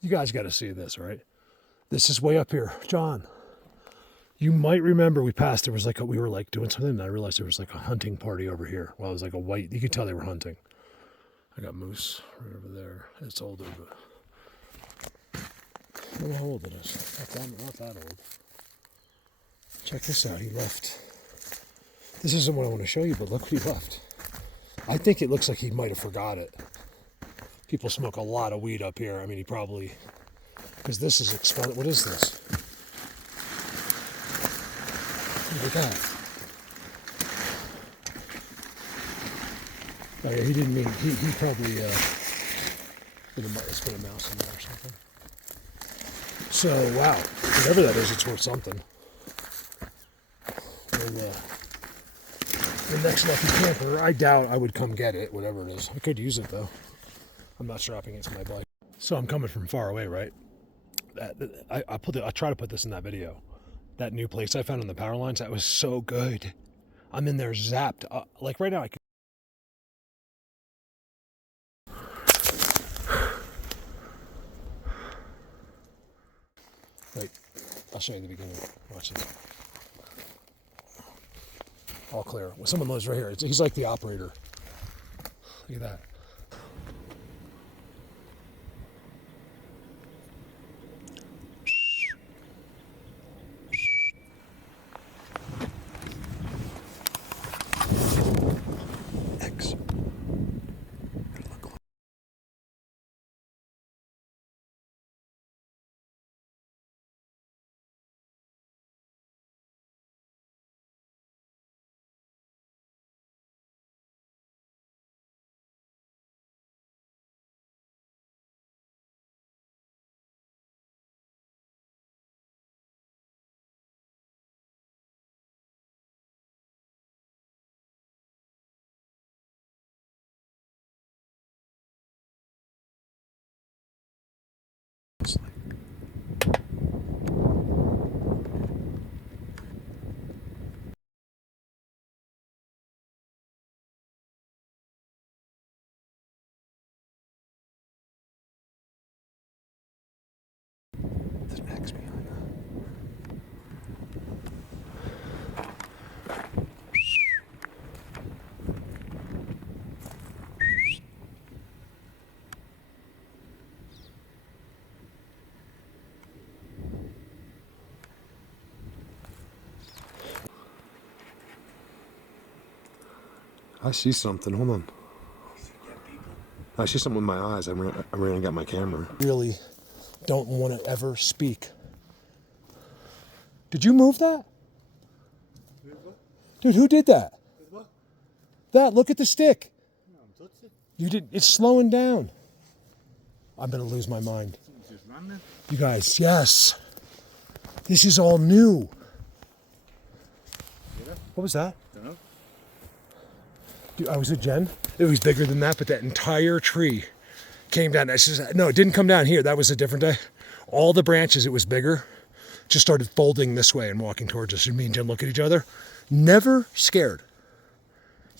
You guys got to see this, right? This is way up here. John, you might remember we passed, there was like, we were like doing something and I realized there was like a hunting party over here. Well, it was like a white, you could tell they were hunting. I got moose right over there. It's older, but I don't know how old it is. Not that old. Check this out. He left. This isn't what I want to show you, but look what he left. I think it looks like he might have forgot it. People smoke a lot of weed up here. I mean, he probably, because this is expensive. What is this? Look at that. Oh yeah, he didn't mean, he probably put a mouse in there or something. So, wow, whatever that is, it's worth something. And, the next lucky camper, I doubt I would come get it, whatever it is. I could use it though. I'm not strapping it to my bike. So I'm coming from far away, right? I try to put this in that video. That new place I found on the power lines, that was so good. I'm in there zapped. Like right now, I can. Wait, I'll show you the beginning. Watch this. All clear. Well, someone lives right here. He's like the operator. Look at that. X. There's an X behind that. I see something. Hold on. I see something with my eyes. I ran and got my camera. Really don't want to ever speak. Did you move that? Dude, who did that? That, look at the stick. You did. It's slowing down. I'm going to lose my mind. You guys, yes. This is all new. What was that? Dude, I was at Jen. It was bigger than that, but that entire tree came down. No, it didn't come down here. That was a different day. All the branches, it was bigger, just started folding this way and walking towards us. And me and Jen look at each other. Never scared.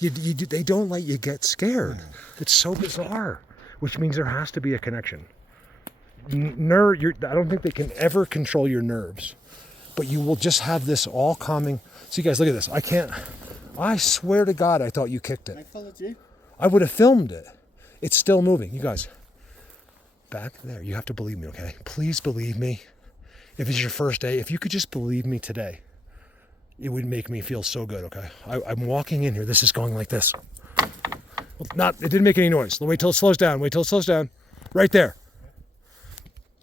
They don't let you get scared. It's so bizarre, which means there has to be a connection. I don't think they can ever control your nerves, but you will just have this all calming. So you guys, look at this. I swear to God, I thought you kicked it. I followed you. I would have filmed it. It's still moving. You guys, back there, you have to believe me, okay? Please believe me. If it's your first day, if you could just believe me today, it would make me feel so good, okay? I'm walking in here. This is going like this. Well, it didn't make any noise. Wait till it slows down. Wait till it slows down. Right there.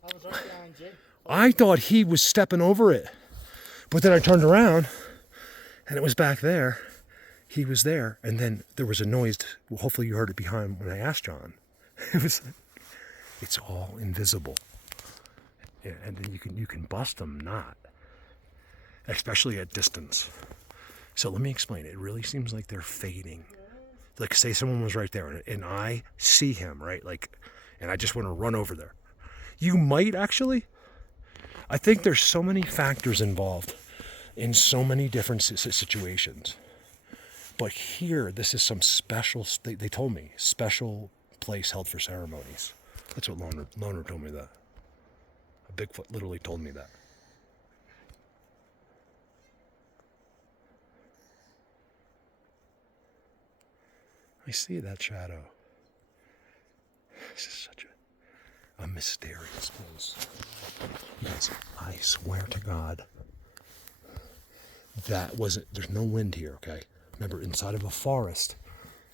I was right behind you. I thought he was stepping over it. But then I turned around and it was back there. He was there, and then there was a noise. Well, hopefully you heard it behind when I asked John. It's all invisible, yeah, and then you can bust them not, especially at distance. So let me explain. It really seems like they're fading. Like say someone was right there, and I see him right, like, and I just want to run over there. You might actually. I think there's so many factors involved in so many different situations. But here, this is some special, they told me, special place held for ceremonies. That's what Loner told me that. Bigfoot literally told me that. I see that shadow. This is such a mysterious place. You guys, I swear to God, that wasn't, there's no wind here, okay? Remember, inside of a forest,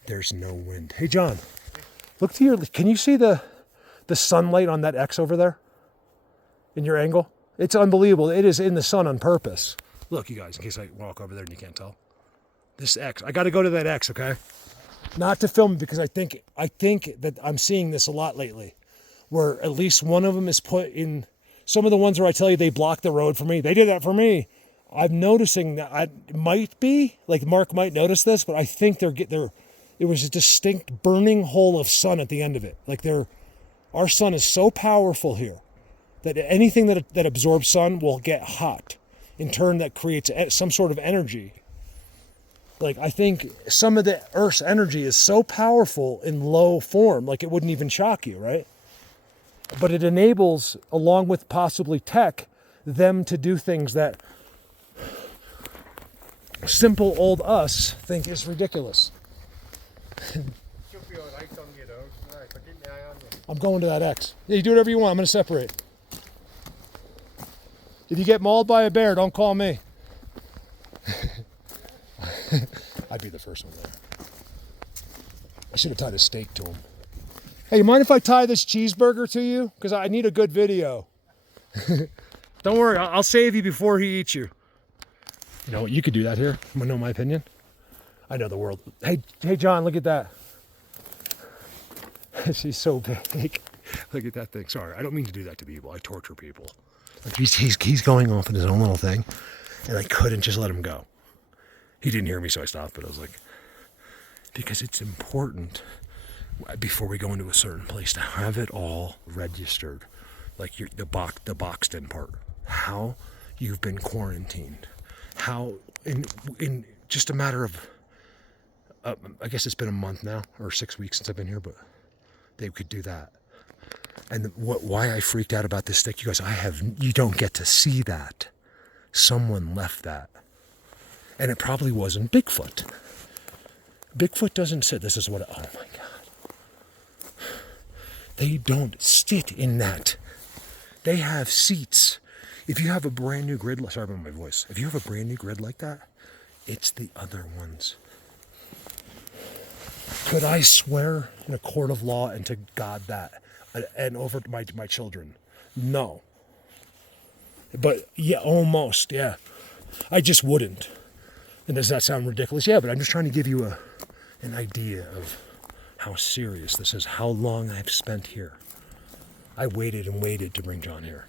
there's no wind. Hey, John, look to your, can you see the sunlight on that X over there? In your angle? It's unbelievable. It is in the sun on purpose. Look, you guys, in case I walk over there and you can't tell. This X, I got to go to that X, okay? Not to film it because I think that I'm seeing this a lot lately, where at least one of them is put in. Some of the ones where I tell you they block the road for me, they did that for me. I'm noticing that it might be like Mark might notice this, but I think there was a distinct burning hole of sun at the end of it. Like our sun is so powerful here that anything that absorbs sun will get hot. In turn, that creates some sort of energy. Like, I think some of the Earth's energy is so powerful in low form, like it wouldn't even shock you, right? But it enables, along with possibly tech, them to do things that simple old us think is ridiculous. Should be all right on you though. Right, but keep my eye on you. I'm going to that X. Yeah, you do whatever you want. I'm going to separate. If you get mauled by a bear, don't call me. I'd be the first one there. I should have tied a stake to him. Hey, you mind if I tie this cheeseburger to you? Because I need a good video. Don't worry, I'll save you before he eats you. You know what, you could do that here. You want to know my opinion? I know the world. Hey, John, look at that. She's so big. Look at that thing. Sorry, I don't mean to do that to people. I torture people. Like he's going off in his own little thing, and I couldn't just let him go. He didn't hear me, so I stopped, but I was like, because it's important before we go into a certain place to have it all registered, like the boxed in part, how you've been quarantined, how in just a matter of, I guess it's been a month now, or 6 weeks since I've been here, but they could do that. And why I freaked out about this stick, you guys, you don't get to see that. Someone left that. And it probably wasn't Bigfoot. Bigfoot doesn't sit. This is what, oh my God. They don't sit in that. They have seats. If you have a brand new grid, sorry about my voice. If you have a brand new grid like that, it's the other ones. Could I swear in a court of law and to God that, and over my children? No. But yeah, almost, yeah. I just wouldn't. And does that sound ridiculous? Yeah, but I'm just trying to give you an idea of how serious this is, how long I've spent here. I waited and waited to bring John here.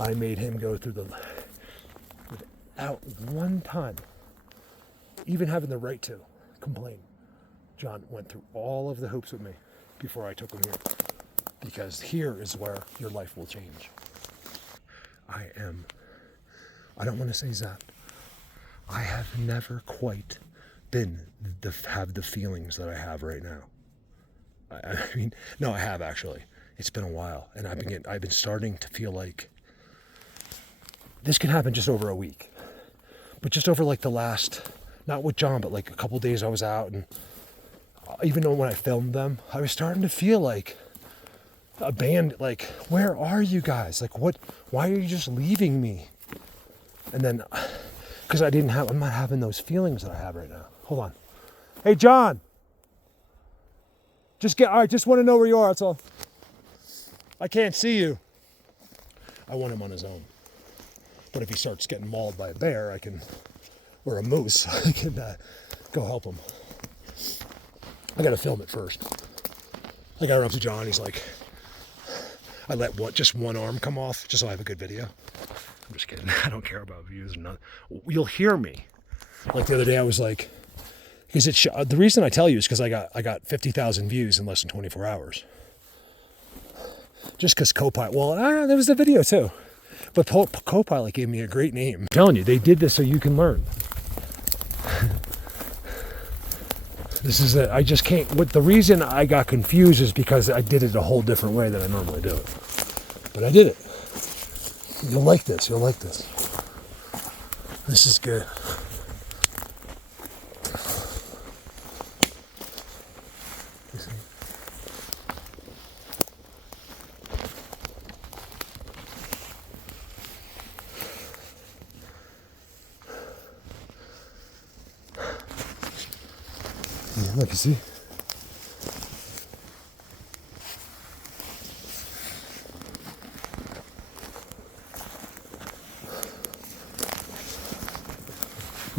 I made him go through without one time, even having the right to complain. John went through all of the hoops with me before I took him here. Because here is where your life will change. I don't want to say zapped. I have never quite have the feelings that I have right now. I mean, no, I have actually. It's been a while, and I've been starting to feel like this can happen just over a week, but just over like the last, not with John, but like a couple days I was out, and even though when I filmed them, I was starting to feel like abandoned. Like, where are you guys? Like, what? Why are you just leaving me? And then, because I'm not having those feelings that I have right now. Hold on. Hey, John. All right, just want to know where you are, that's all. I can't see you. I want him on his own. But if he starts getting mauled by a bear, or a moose, I can go help him. I gotta film it first. I got up to John, he's like, I let just one arm come off, just so I have a good video. I'm just kidding. I don't care about views or nothing. You'll hear me. Like the other day, I was like, because the reason I tell you is because I got 50,000 views in less than 24 hours. Just because Copilot. Well, there was the video too, but Copilot gave me a great name. I'm telling you, they did this so you can learn. This is it. I just can't. The reason I got confused is because I did it a whole different way than I normally do it. But I did it. You'll like this. You'll like this. This is good. You see? Yeah, look, you see?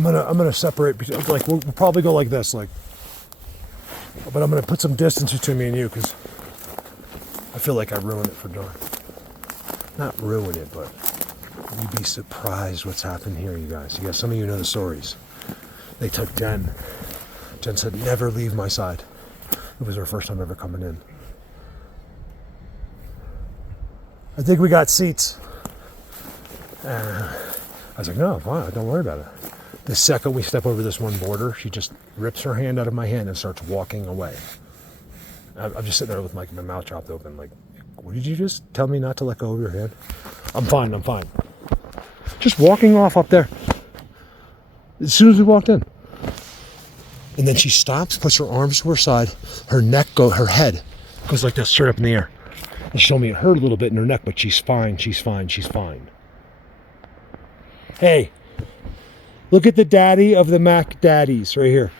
I'm gonna separate. Like we'll probably go like this, like. But I'm gonna put some distance between me and you because I feel like I ruined it for Dawn. Not ruin it, but you'd be surprised what's happened here, you guys. You guys, some of you know the stories. They took Jen. Jen said, "Never leave my side." It was her first time ever coming in. I think we got seats. I was like, "No, fine, don't worry about it." The second we step over this one border, she just rips her hand out of my hand and starts walking away. I'm just sitting there with my mouth chopped open, like, what did you just tell me not to let go of your hand? I'm fine. Just walking off up there. As soon as we walked in. And then she stops, puts her arms to her side, her head goes like this, straight up in the air. And she told me it hurt a little bit in her neck, but she's fine. Hey. Look at the daddy of the Mac daddies right here.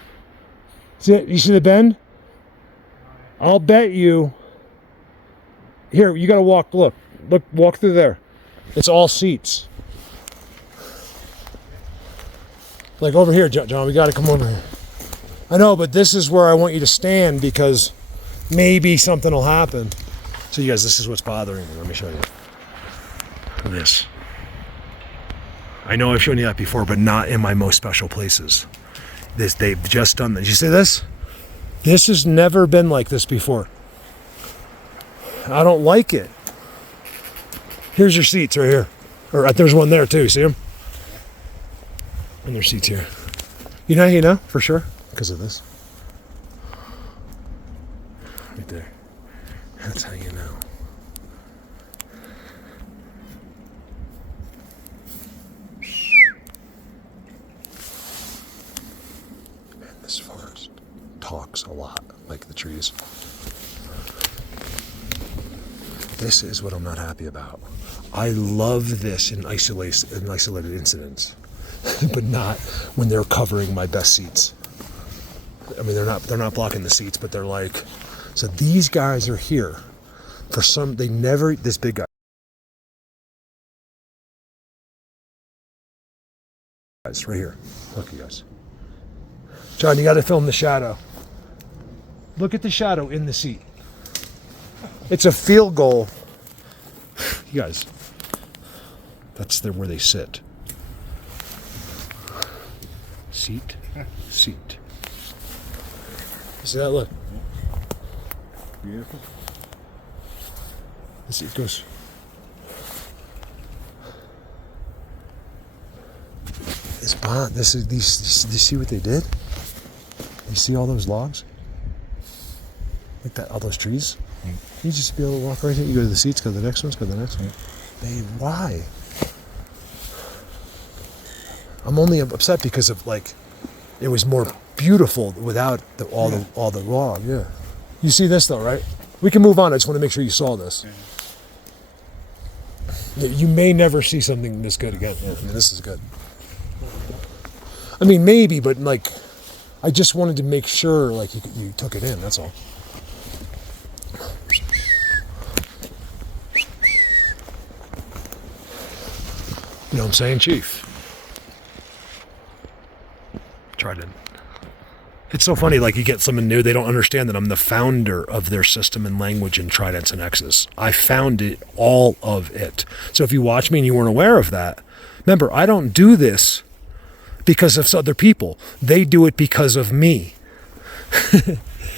You see the bend? I'll bet you. Here, you gotta walk, look, walk through there. It's all seats. Like over here, John, we gotta come over here. I know, but this is where I want you to stand because maybe something will happen. So you guys, this is what's bothering me. Let me show you. This. I know I've shown you that before, but not in my most special places. They've just done this. Did you see this? This has never been like this before. I don't like it. Here's your seats right here. Or there's one there too, see them? And there's seats here. You know, for sure, because of this. Right there. That's how you know. This forest talks a lot, like the trees. This is what I'm not happy about. I love this in isolated incidents, but not when they're covering my best seats. I mean, they're not blocking the seats, but they're like, so these guys are here for this big guy. Guys, right here. Look, you guys. John, you got to film the shadow. Look at the shadow in the seat. It's a field goal. You guys, that's where they sit. Seat. You see that? Look. Beautiful. Let's see, it goes. It's bond. Do you see what they did? You see all those logs? Like that, all those trees? You just be able to walk right here. You go to the seats, go to the next ones, go to the next one. Babe, why? I'm only upset because of it was more beautiful without all the log. Yeah. You see this though, right? We can move on. I just want to make sure you saw this. Yeah, you may never see something this good again. Yeah, I mean, this is good. I mean, maybe, but I just wanted to make sure you took it in. That's all. You know what I'm saying, Chief? Trident. It's so funny, you get someone new, they don't understand that I'm the founder of their system and language in Tridents and X's. I founded all of it. So if you watch me and you weren't aware of that, remember, I don't do this because of other people. They do it because of me.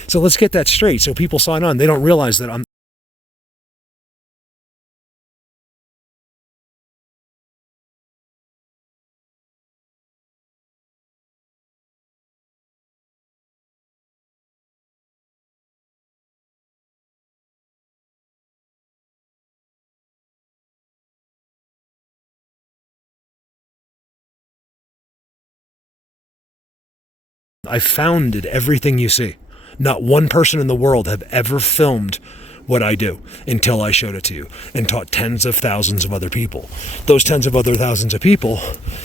So let's get that straight. So people sign on, they don't realize that I'm I founded everything you see. Not one person in the world have ever filmed what I do until I showed it to you and taught tens of thousands of other people. Those tens of other thousands of people,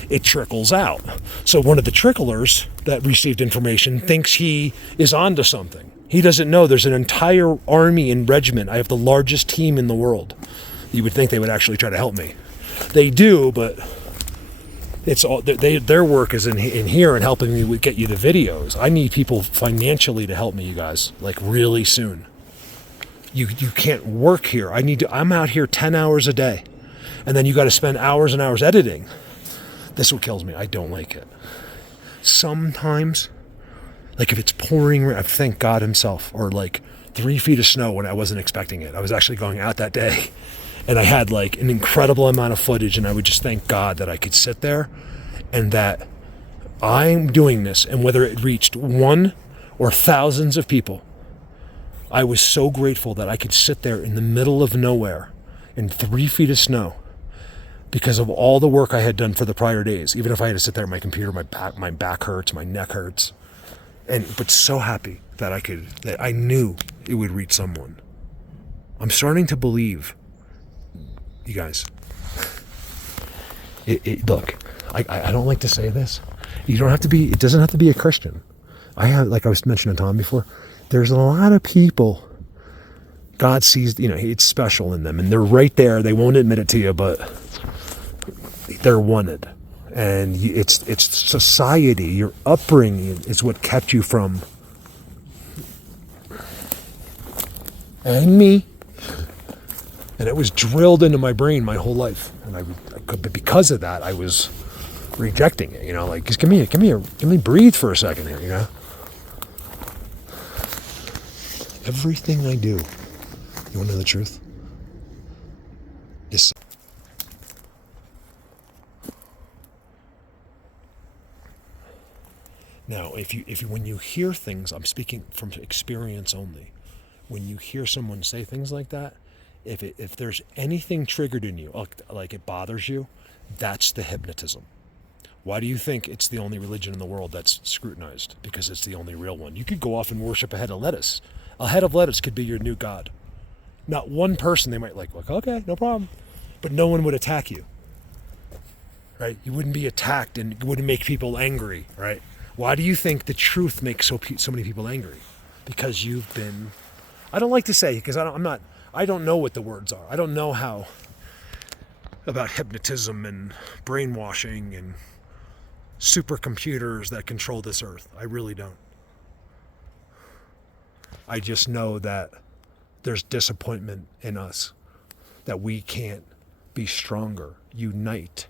it trickles out. So one of the tricklers that received information thinks he is onto something. He doesn't know there's an entire army and regiment. I have the largest team in the world. You would think they would actually try to help me. They do, but it's all their work is in here and helping me get you the videos. I need people financially to help me, you guys, like really soon. You can't work here. I'm out here 10 hours a day, and then you got to spend hours and hours editing. This is what kills me. I don't like it. Sometimes, like if it's pouring, I thank God himself, or like 3 feet of snow when I wasn't expecting it. I was actually going out that day, and I had like an incredible amount of footage, and I would just thank God that I could sit there and that I'm doing this, and whether it reached one or thousands of people, I was so grateful that I could sit there in the middle of nowhere in 3 feet of snow because of all the work I had done for the prior days. Even if I had to sit there at my computer, my back hurts, my neck hurts. But so happy that I knew it would reach someone. I'm starting to believe, you guys, look, I don't like to say this. It doesn't have to be a Christian. Like I was mentioning to Tom before, there's a lot of people God sees, it's special in them, and they're right there. They won't admit it to you, but they're wanted. And it's society, your upbringing is what kept you from, and me. And it was drilled into my brain my whole life. But because of that, I was rejecting it, like, just give me breathe for a second here, Everything I do, you want to know the truth? Is now, when you hear things, I'm speaking from experience only. When you hear someone say things like that, if there's anything triggered in you, like it bothers you, that's the hypnotism. Why do you think it's the only religion in the world that's scrutinized? Because it's the only real one. You could go off and worship a head of lettuce. A head of lettuce could be your new god. Not one person they might like, okay, no problem. But no one would attack you, right? You wouldn't be attacked, and it wouldn't make people angry, right? Why do you think the truth makes so many people angry? Because you've been, I don't like to say, because I don't know what the words are. I don't know how about hypnotism and brainwashing and supercomputers that control this earth. I really don't. I just know that there's disappointment in us, that we can't be stronger, unite.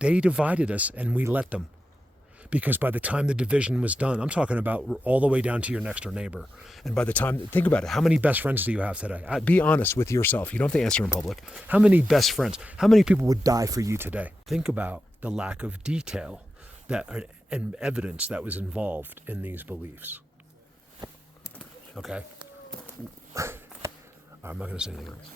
They divided us, and we let them. Because by the time the division was done, I'm talking about all the way down to your next door neighbor. And by the time, think about it, how many best friends do you have today? Be honest with yourself. You don't have to answer in public. How many best friends? How many people would die for you today? Think about the lack of detail and evidence that was involved in these beliefs. Okay? I'm not going to say anything else.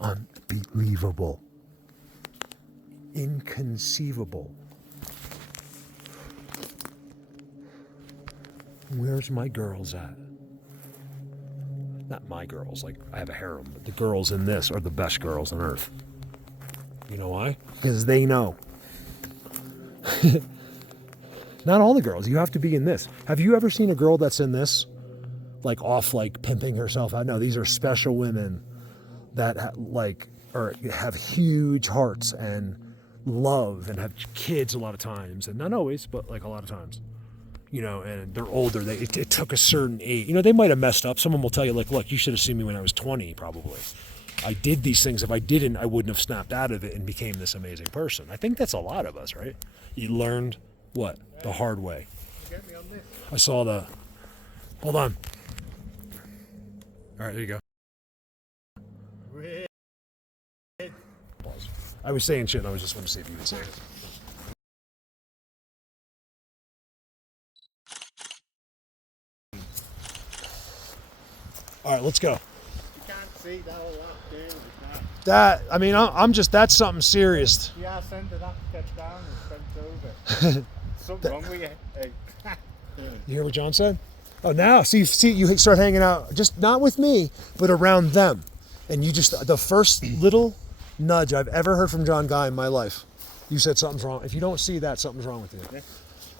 Unbelievable. Inconceivable. Where's my girls at? Not my girls, like I have a harem, but the girls in this are the best girls on earth. You know why? Because they know. Not all the girls. You have to be in this. Have you ever seen a girl that's in this? Like off, like pimping herself out? No, these are special women that have huge hearts and love and have kids a lot of times. And not always, but like a lot of times. And they're older. It took a certain age. They might have messed up. Someone will tell you, like, look, you should have seen me when I was 20, probably. I did these things. If I didn't, I wouldn't have snapped out of it and became this amazing person. I think that's a lot of us, right? You learned what? The hard way. Get me on this. I saw hold on. All right, there you go. Weird. Pause. I was saying shit, and I was just going to see if you could say it. All right, let's go. You can't see that all that down. That, I mean, that's something serious. Yeah, send it up, get down and bent over. Something wrong with you. Hey. You hear what John said? Oh, now, see, you start hanging out, just not with me, but around them. And you just, the first little nudge I've ever heard from John Guy in my life, you said something's wrong. If you don't see that, something's wrong with you. Yeah.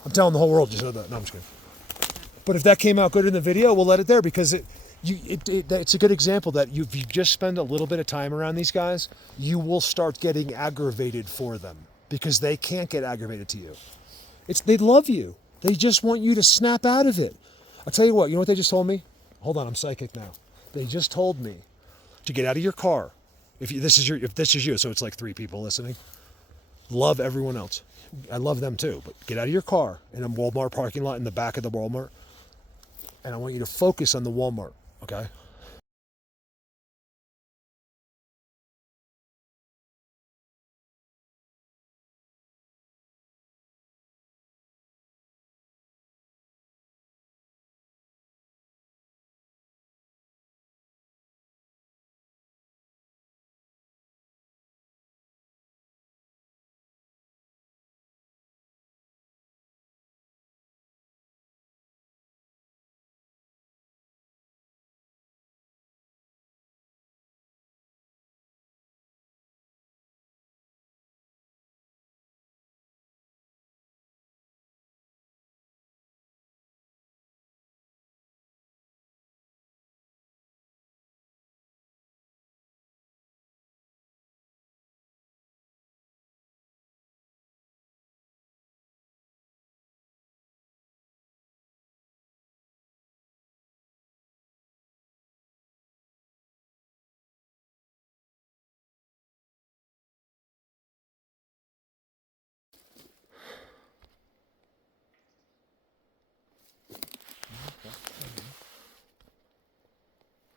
I'm telling the whole world you said that. No, I'm just kidding. But if that came out good in the video, we'll let it there because it's a good example that if you just spend a little bit of time around these guys, you will start getting aggravated for them because they can't get aggravated to you. They love you. They just want you to snap out of it. I'll tell you what they just told me? Hold on, I'm psychic now. They just told me to get out of your car. If this is you, so it's like 3 people listening. Love everyone else. I love them too, but get out of your car in a Walmart parking lot in the back of the Walmart. And I want you to focus on the Walmart, okay?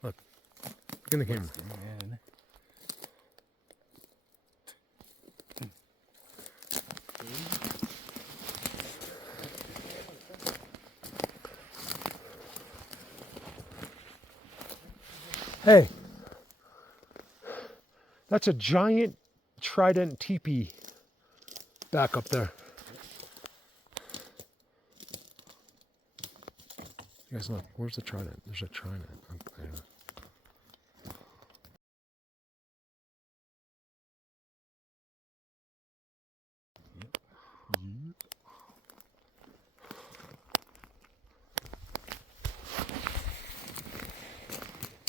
Look in the camera. Hey, that's a giant trident teepee back up there. You guys look, where's the trident? There's a trident up there.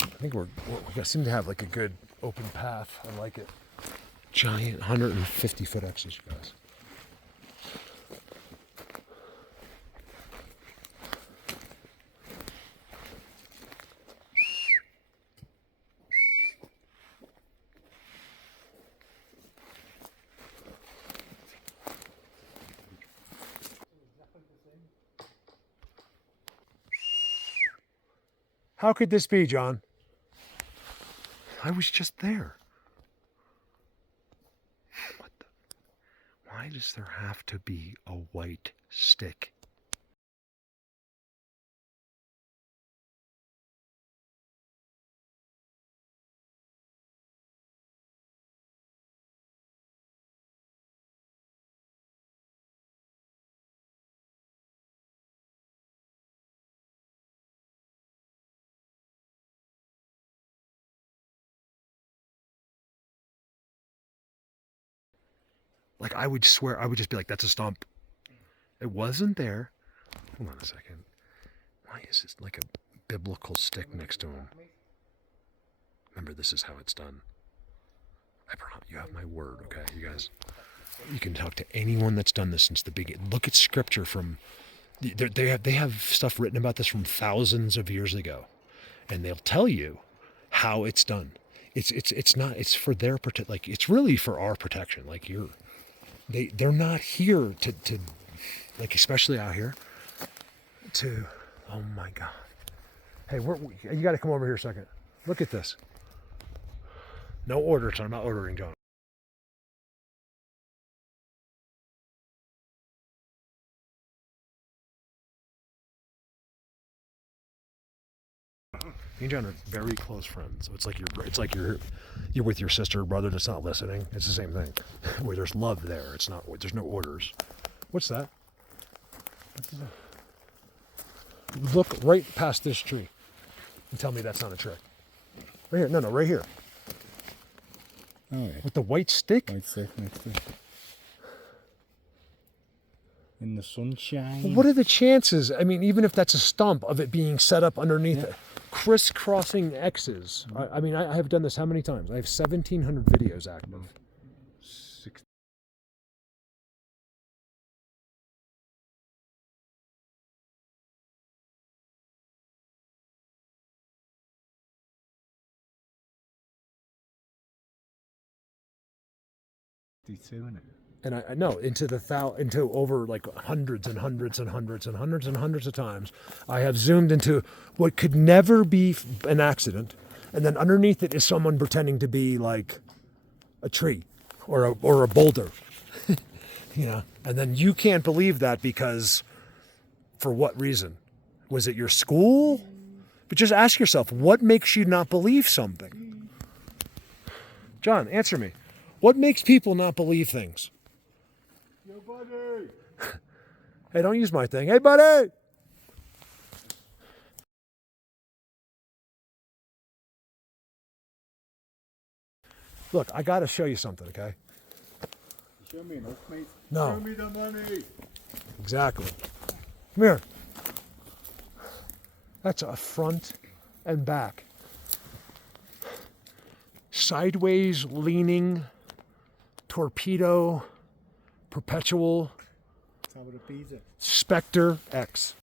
I think we seem to have like a good open path. I like it. Giant 150-foot X's, you guys. How could this be, John? I was just there. What the? Why does there have to be a white stick? Like, I would swear, I would just be like, that's a stump. It wasn't there. Hold on a second. Why is this like a biblical stick next to him? Remember, this is how it's done. I promise you have my word, okay, you guys? You can talk to anyone that's done this since the beginning. Look at scripture from, they have stuff written about this from thousands of years ago. And they'll tell you how it's done. It's not, it's for their protection. Like, it's really for our protection. Like, they're not here to like, especially out here to, oh my God. Hey, you got to come over here a second. Look at this. No order, so I'm not ordering, John. Me and John are very close friends. So it's like you're with your sister or brother that's not listening. It's the same thing. Where there's love there. It's not. There's no orders. What's that? Look right past this tree and tell me that's not a trick. Right here. No, right here. Oh yeah. With the white stick? White stick next to it. In the sunshine. Well, what are the chances? I mean, even if that's a stump of it being set up underneath it, crisscrossing X's. I mean, I have done this how many times? I have 1,700 videos active. 62, isn't it? And I know into over like hundreds and hundreds and hundreds and hundreds and hundreds of times, I have zoomed into what could never be an accident, and then underneath it is someone pretending to be like a tree or a boulder, you know. And then you can't believe that because, for what reason? Was it your school? But just ask yourself, what makes you not believe something? John, answer me. What makes people not believe things? Yo, buddy! Hey, don't use my thing. Hey, buddy! Look, I got to show you something, okay? Show me enough, mate. No. Show me the money! Exactly. Come here. That's a front and back. Sideways leaning torpedo perpetual Tower of Pisa. Spectre X.